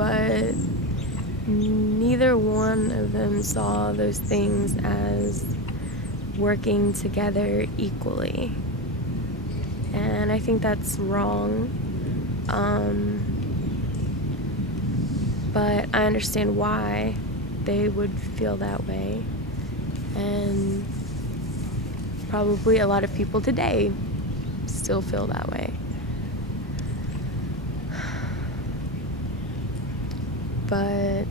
but neither one of them saw those things as working together equally. And I think that's wrong. But I understand why they would feel that way. And probably a lot of people today still feel that way. But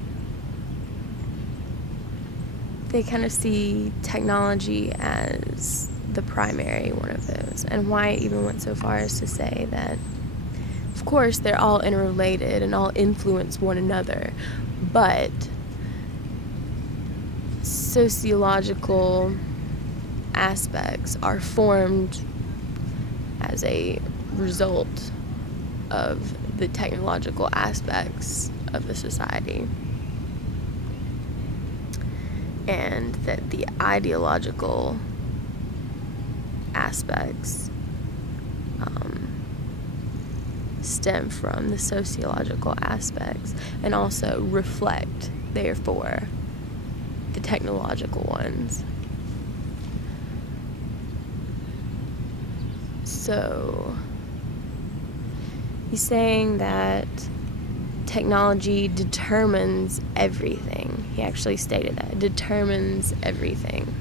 they kind of see technology as the primary one of those. And why I even went so far as to say that, of course, they're all interrelated and all influence one another, but sociological aspects are formed as a result of the technological aspects of the society, and that the ideological aspects stem from the sociological aspects and also reflect, therefore, the technological ones. So he's saying that technology determines everything. He actually stated that. It determines everything.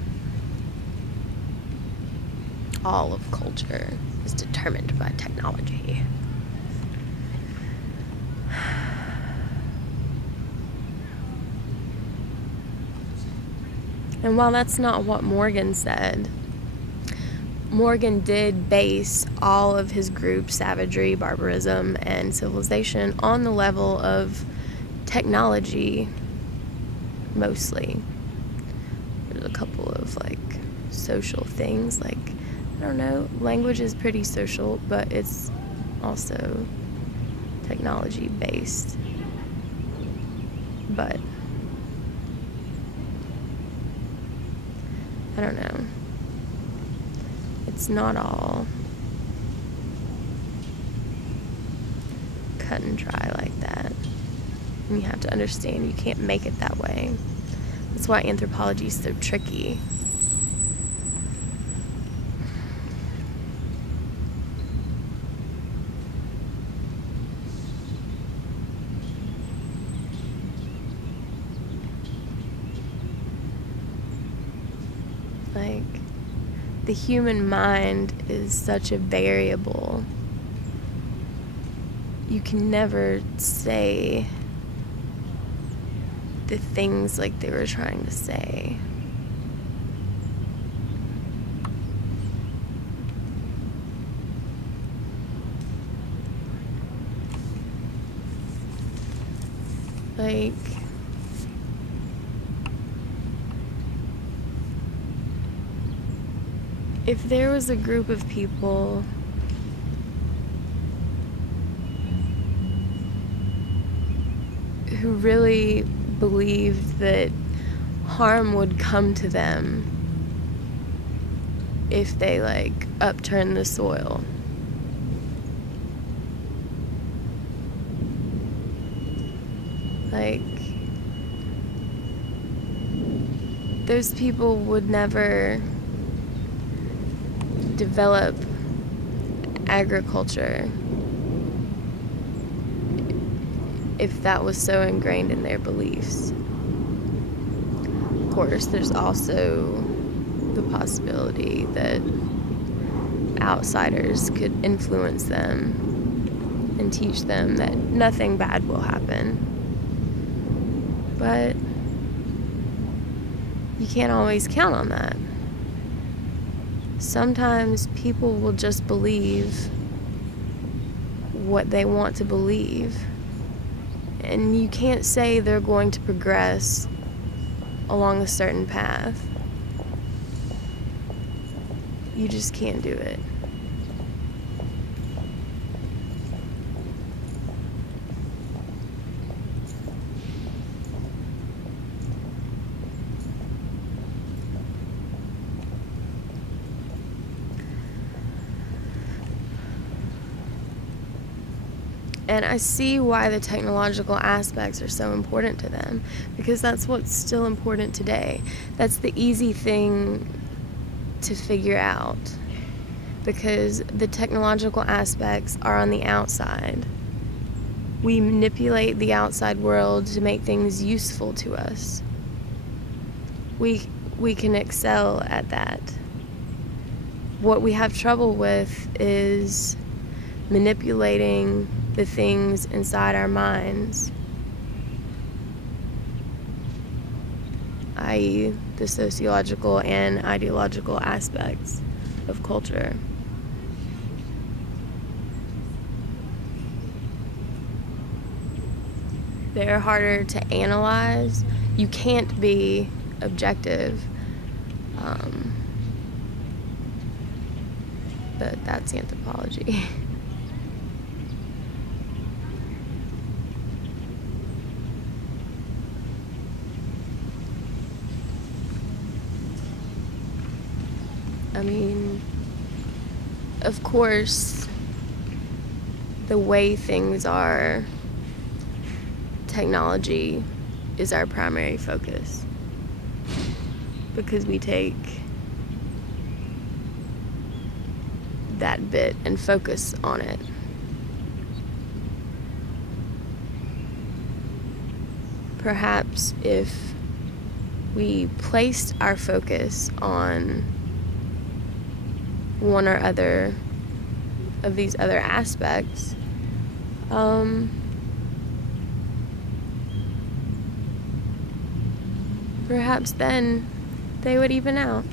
All of culture is determined by technology. And while that's not what Morgan said, Morgan did base all of his group, savagery, barbarism, and civilization, on the level of technology, mostly. There's a couple of, social things, I don't know, language is pretty social, but it's also technology-based. But I don't know. It's not all cut and dry like that. And you have to understand you can't make it that way. That's why anthropology is so tricky. The human mind is such a variable. You can never say the things they were trying to say. If there was a group of people who really believed that harm would come to them if they upturn the soil, those people would never develop agriculture if that was so ingrained in their beliefs. Of course, there's also the possibility that outsiders could influence them and teach them that nothing bad will happen. But you can't always count on that. Sometimes people will just believe what they want to believe, and you can't say they're going to progress along a certain path. You just can't do it. And I see why the technological aspects are so important to them, because that's what's still important today. That's the easy thing to figure out, because the technological aspects are on the outside. We manipulate the outside world to make things useful to us. We can excel at that. What we have trouble with is manipulating the things inside our minds, i.e., the sociological and ideological aspects of culture. They're harder to analyze. You can't be objective. But that's anthropology. I mean, of course, the way things are, technology is our primary focus, because we take that bit and focus on it. Perhaps if we placed our focus on one or other of these other aspects, perhaps then they would even out.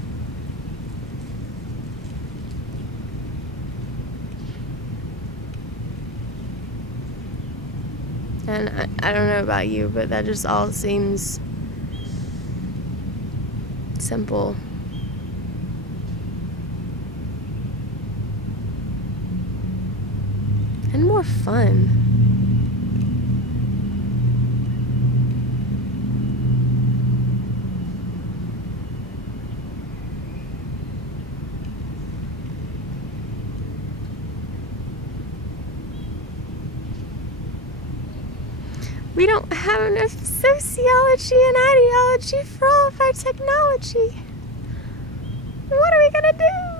And I don't know about you, but that just all seems simple. And more fun. We don't have enough sociology and ideology for all of our technology. What are we gonna do?